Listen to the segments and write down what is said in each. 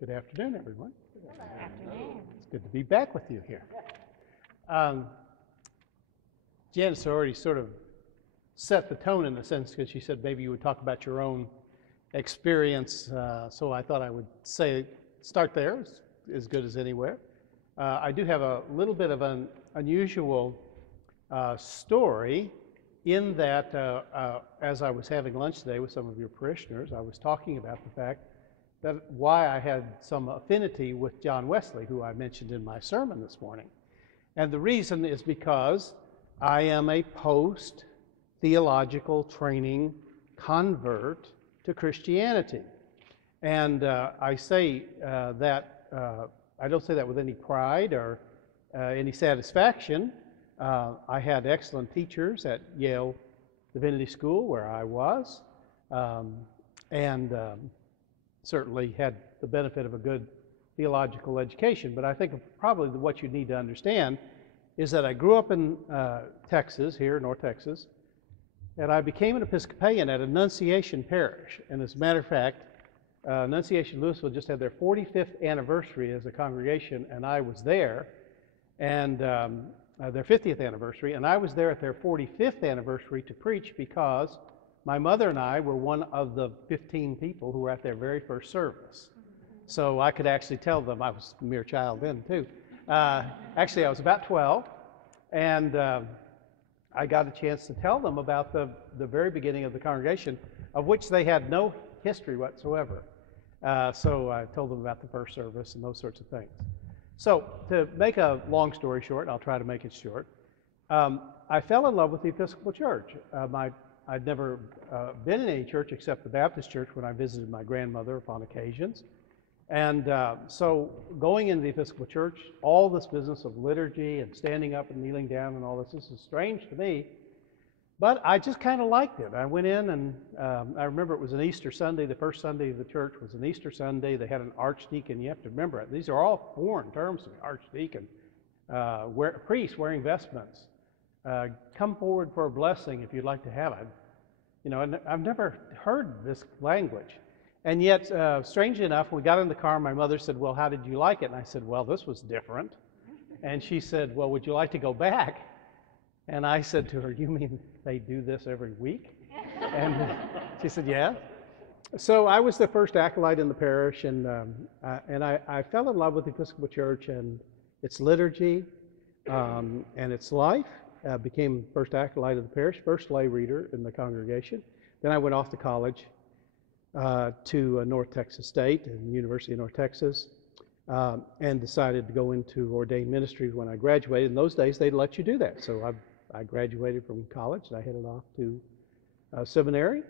Good afternoon, everyone. Good afternoon. It's good to be back with you here. Janice already sort of set the tone in a sense because she said maybe you would talk about your own experience, so I thought I would say start there, as good as anywhere. I do have a little bit of an unusual story in that as I was having lunch today with some of your parishioners, I was talking about the fact that why I had some affinity with John Wesley, who I mentioned in my sermon this morning. And the reason is because I am a post-theological training convert to Christianity. And I say that, I don't say that with any pride or any satisfaction. I had excellent teachers at Yale Divinity School, where I was, and certainly had the benefit of a good theological education. But I think probably what you need to understand is that I grew up in Texas, here, North Texas, and I became an Episcopalian at Annunciation Parish. And as a matter of fact, Annunciation Louisville just had their 45th anniversary as a congregation, and I was there, and their 50th anniversary, and I was there at their 45th anniversary to preach because my mother and I were one of the 15 people who were at their very first service. So I could actually tell them, I was a mere child then too. Actually, I was about 12, and I got a chance to tell them about the very beginning of the congregation, of which they had no history whatsoever. So I told them about the first service and those sorts of things. So to make a long story short, and I'll try to make it short, I fell in love with the Episcopal Church. I'd never been in any church except the Baptist church when I visited my grandmother upon occasions. And so going into the Episcopal Church, all this business of liturgy and standing up and kneeling down and all this is strange to me, but I just kind of liked it. I went in and I remember it was an Easter Sunday. The first Sunday of the church was an Easter Sunday. They had an archdeacon. You have to remember it. These are all foreign terms to me. Archdeacon, priest wearing vestments. Come forward for a blessing if you'd like to have it. You know, and I've never heard this language. And yet, strangely enough, when we got in the car, my mother said, well, how did you like it? And I said, well, this was different. And she said, well, would you like to go back? And I said to her, you mean they do this every week? And she said, yeah. So I was the first acolyte in the parish, and I fell in love with the Episcopal Church and its liturgy and its life. Became first acolyte of the parish, first lay reader in the congregation. Then I went off to college to North Texas State and University of North Texas, and decided to go into ordained ministry when I graduated. In those days, they'd let you do that. So I graduated from college, and I headed off to seminary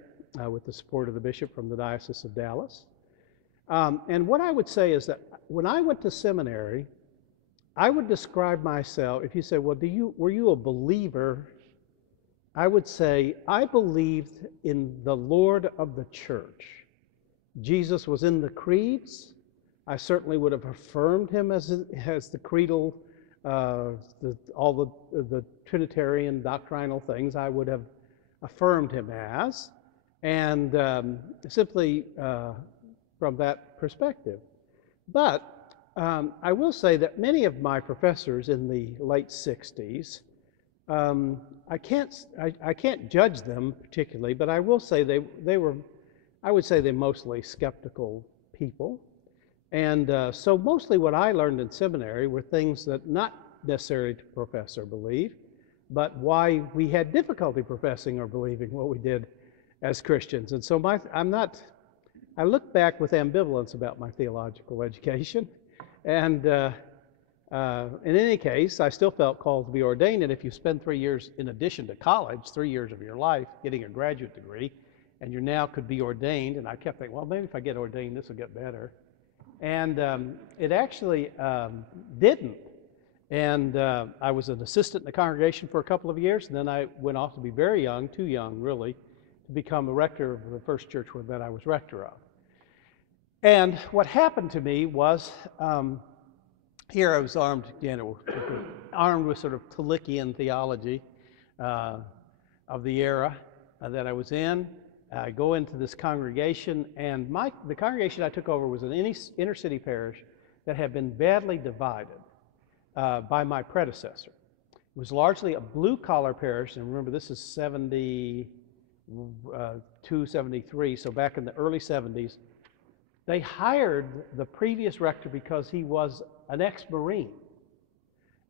with the support of the bishop from the Diocese of Dallas. And what I would say is that when I went to seminary, I would describe myself, if you say, well, were you a believer? I would say, I believed in the Lord of the church. Jesus was in the creeds. I certainly would have affirmed him as the creedal, all the Trinitarian doctrinal things I would have affirmed him as, and simply from that perspective. But I will say that many of my professors in the late 60s, I can't judge them particularly, but I will say they were, I would say they're mostly skeptical people. And so mostly what I learned in seminary were things that not necessary to profess or believe, but why we had difficulty professing or believing what we did as Christians. And so I look back with ambivalence about my theological education. And in any case, I still felt called to be ordained. And if you spend 3 years in addition to college, 3 years of your life getting a graduate degree, and you now could be ordained, and I kept thinking, well, maybe if I get ordained, this will get better. And it actually didn't. And I was an assistant in the congregation for a couple of years, and then I went off to be very young, too young really, to become a rector of the first church that I was rector of. And what happened to me was, here I was armed with sort of Tillichian theology of the era that I was in. I go into this congregation, and the congregation I took over was an inner city parish that had been badly divided by my predecessor. It was largely a blue-collar parish, and remember, this is 72, 73, so back in the early 70s. They hired the previous rector because he was an ex-Marine.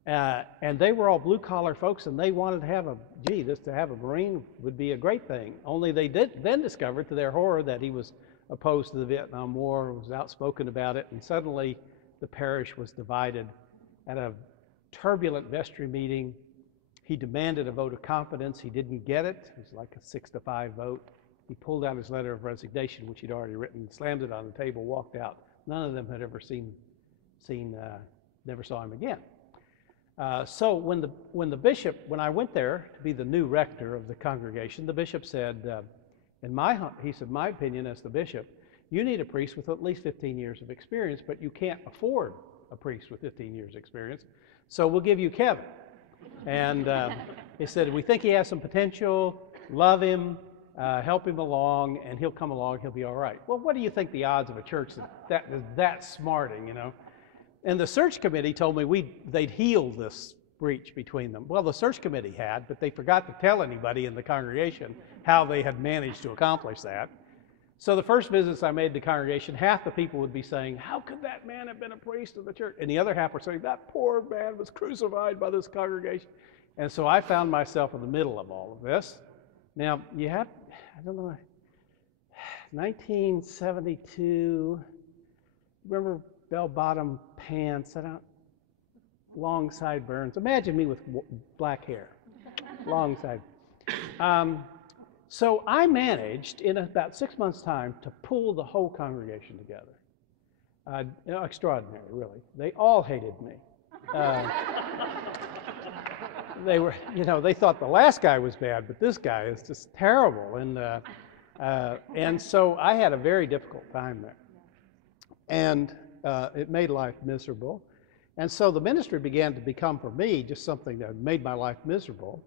And they were all blue-collar folks, and they wanted to have to have a Marine would be a great thing. Only they then discovered, to their horror, that he was opposed to the Vietnam War, was outspoken about it, and suddenly the parish was divided. At a turbulent vestry meeting, he demanded a vote of confidence. He didn't get it. It was like a 6-5 vote. He pulled out his letter of resignation, which he'd already written, slammed it on the table, walked out. None of them had ever never saw him again. So when I went there to be the new rector of the congregation, the bishop said, he said, my opinion as the bishop, you need a priest with at least 15 years of experience, but you can't afford a priest with 15 years experience, so we'll give you Kevin. And he said, we think he has some potential, love him, help him along, and he'll come along, he'll be all right. Well, what do you think the odds of a church that smarting, you know? And the search committee told me they'd healed this breach between them. Well, the search committee had, but they forgot to tell anybody in the congregation how they had managed to accomplish that. So the first visits I made to the congregation, half the people would be saying, how could that man have been a priest of the church? And the other half were saying, that poor man was crucified by this congregation. And so I found myself in the middle of all of this. Now, you have, 1972, remember bell-bottom pants, long sideburns. Imagine me with black hair, long side. So I managed, in about 6 months' time, to pull the whole congregation together. Extraordinary, really. They all hated me. They thought the last guy was bad, but this guy is just terrible. And so I had a very difficult time there. And it made life miserable. And so the ministry began to become, for me, just something that made my life miserable.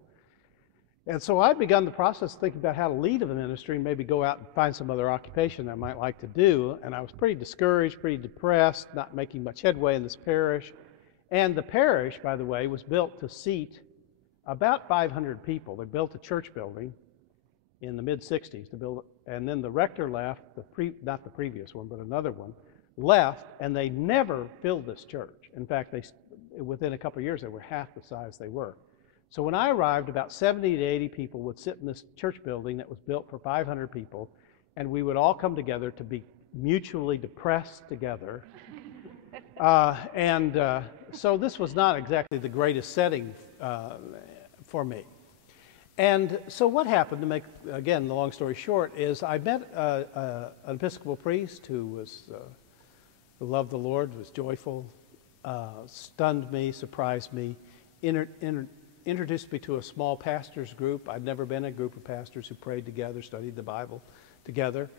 And so I'd begun the process of thinking about how to lead a ministry and maybe go out and find some other occupation I might like to do. And I was pretty discouraged, pretty depressed, not making much headway in this parish. And the parish, by the way, was built to seat about 500 people. They built a church building in the mid-60s to build it. And then the rector left, not the previous one, but another one, left, and they never filled this church. In fact, within a couple of years, they were half the size they were. So when I arrived, about 70 to 80 people would sit in this church building that was built for 500 people, and we would all come together to be mutually depressed together. So this was not exactly the greatest setting for me. And so what happened, to make, again, the long story short, is I met an Episcopal priest who loved the Lord, was joyful, stunned me, surprised me, introduced me to a small pastors group. I'd never been in a group of pastors who prayed together, studied the Bible together.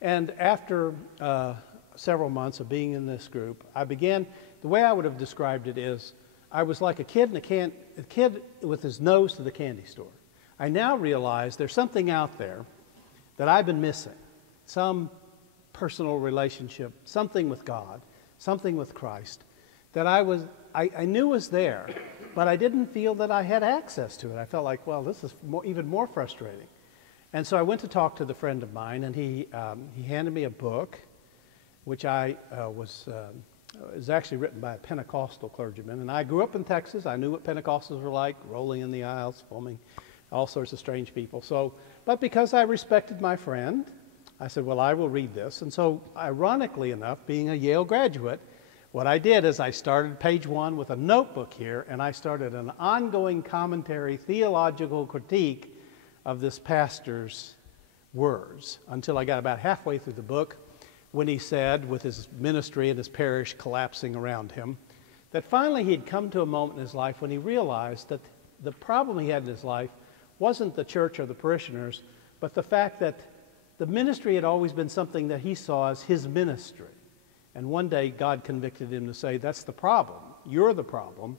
And after several months of being in this group, I began, the way I would have described it is, I was like a kid with his nose to the candy store. I now realize there's something out there that I've been missing, some personal relationship, something with God, something with Christ, that I knew was there, but I didn't feel that I had access to it. I felt like, well, this is even more frustrating. And so I went to talk to the friend of mine, and he handed me a book, which was actually written by a Pentecostal clergyman. And I grew up in Texas. I knew what Pentecostals were like, rolling in the aisles, filming all sorts of strange people. But because I respected my friend, I said, well, I will read this. And so, ironically enough, being a Yale graduate, what I did is I started page 1 with a notebook here, and I started an ongoing commentary, theological critique of this pastor's words until I got about halfway through the book, when he said, with his ministry and his parish collapsing around him, that finally he'd come to a moment in his life when he realized that the problem he had in his life wasn't the church or the parishioners, but the fact that the ministry had always been something that he saw as his ministry. And one day God convicted him to say, that's the problem. You're the problem,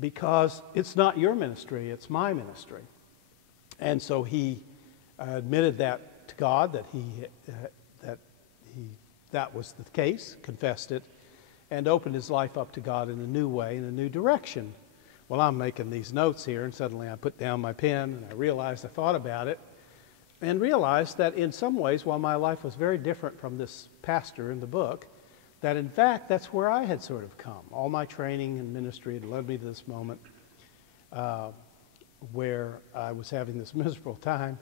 because it's not your ministry, it's my ministry. And so he admitted that to God that that was the case, confessed it, and opened his life up to God in a new way, in a new direction. Well, I'm making these notes here, and suddenly I put down my pen, and I realized I thought about it, and realized that in some ways, while my life was very different from this pastor in the book, that in fact, that's where I had sort of come. All my training and ministry had led me to this moment where I was having this miserable time,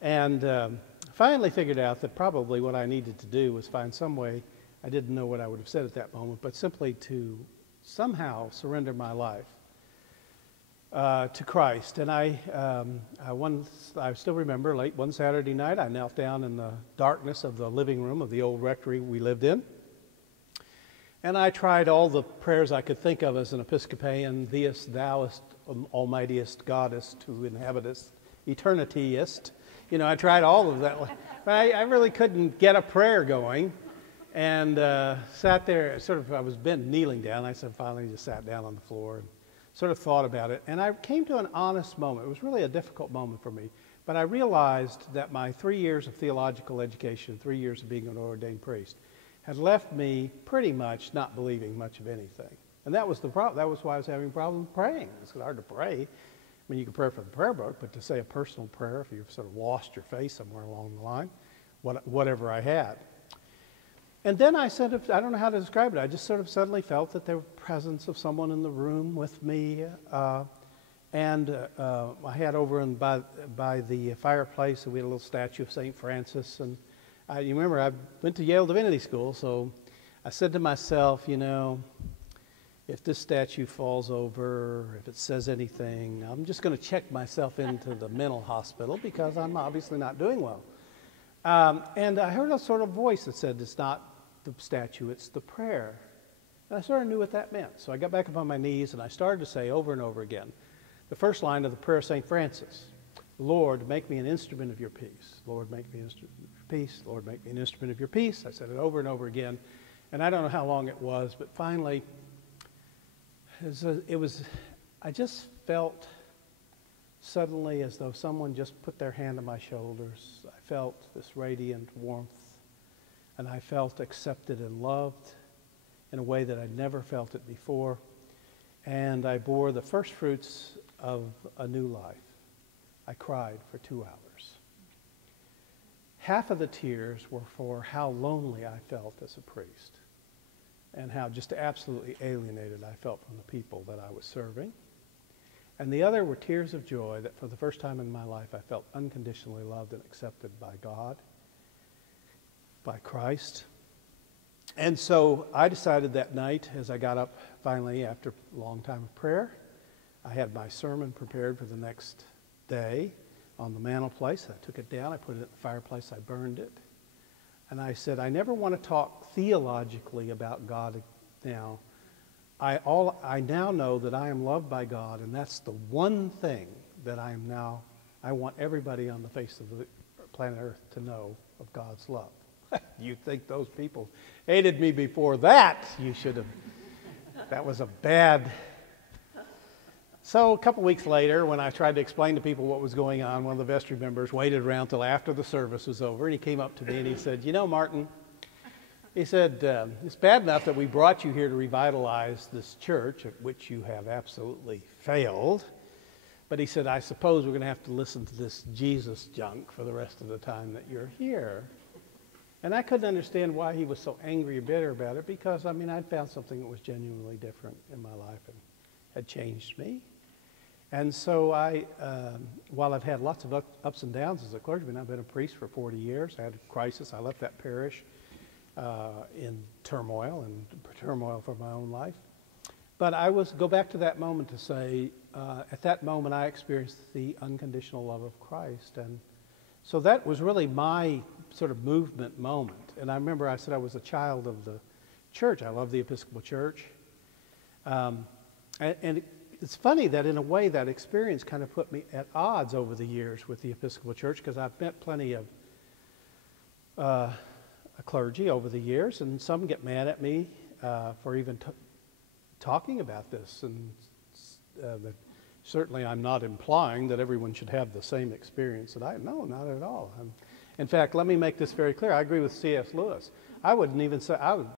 and finally figured out that probably what I needed to do was find some way, I didn't know what I would have said at that moment, but simply to somehow surrender my life to Christ. And I still remember late one Saturday night, I knelt down in the darkness of the living room of the old rectory we lived in. And I tried all the prayers I could think of as an Episcopalian, Theist, Thouist, Almightiest, Goddess, who inhabitest, Eternityist. You know, I tried all of that. But I really couldn't get a prayer going. And sat there, I was kneeling down. I finally just sat down on the floor and sort of thought about it. And I came to an honest moment. It was really a difficult moment for me. But I realized that my 3 years of theological education, 3 years of being an ordained priest, had left me pretty much not believing much of anything. And that was the problem. That was why I was having a problem praying. It's hard to pray. I mean, you can pray for the prayer book, but to say a personal prayer, if you've sort of lost your faith somewhere along the line, whatever I had. And then I don't know how to describe it. I just sort of suddenly felt that there was the presence of someone in the room with me. And I had over by the fireplace, we had a little statue of St. Francis. And you remember, I went to Yale Divinity School, so I said to myself, you know, if this statue falls over, if it says anything, I'm just going to check myself into the mental hospital because I'm obviously not doing well. And I heard a sort of voice that said, it's not the statue, it's the prayer. And I sort of knew what that meant. So I got back up on my knees and I started to say over and over again the first line of the prayer of St. Francis, Lord, make me an instrument of your peace. Lord, make me an instrument of your peace. Lord, make me an instrument of your peace. I said it over and over again. And I don't know how long it was, but finally, I just felt suddenly as though someone just put their hand on my shoulders. I felt this radiant warmth, and I felt accepted and loved in a way that I'd never felt it before. And I bore the first fruits of a new life. I cried for 2 hours. Half of the tears were for how lonely I felt as a priest and how just absolutely alienated I felt from the people that I was serving. And the other were tears of joy that for the first time in my life I felt unconditionally loved and accepted by God, by Christ. And so I decided that night as I got up finally after a long time of prayer, I had my sermon prepared for the next day on the mantelpiece. I took it down, I put it in the fireplace, I burned it. And I said, I never want to talk theologically about God now. I now know that I am loved by God, and that's the one thing that I want everybody on the face of the planet Earth to know of God's love. You'd think those people hated me before that. That was a bad. So a couple weeks later, when I tried to explain to people what was going on, one of the vestry members waited around till after the service was over, and he came up to me and he said, you know, Martin, he said, it's bad enough that we brought you here to revitalize this church, at which you have absolutely failed. But he said, I suppose we're going to have to listen to this Jesus junk for the rest of the time that you're here. And I couldn't understand why he was so angry or bitter about it because, I mean, I'd found something that was genuinely different in my life and had changed me. And so while I've had lots of ups and downs as a clergyman, I've been a priest for 40 years. I had a crisis. I left that parish in turmoil for my own life. But go back to that moment to say, at that moment I experienced the unconditional love of Christ. And so that was really my sort of movement moment. And I remember I said I was a child of the church. I love the Episcopal Church. And it's funny that in a way that experience kind of put me at odds over the years with the Episcopal Church because I've met plenty of clergy over the years, and some get mad at me for even talking about this. And certainly I'm not implying that everyone should have the same experience that I. No, not at all. In fact, let me make this very clear. I agree with C.S. Lewis. I wouldn't even say, I would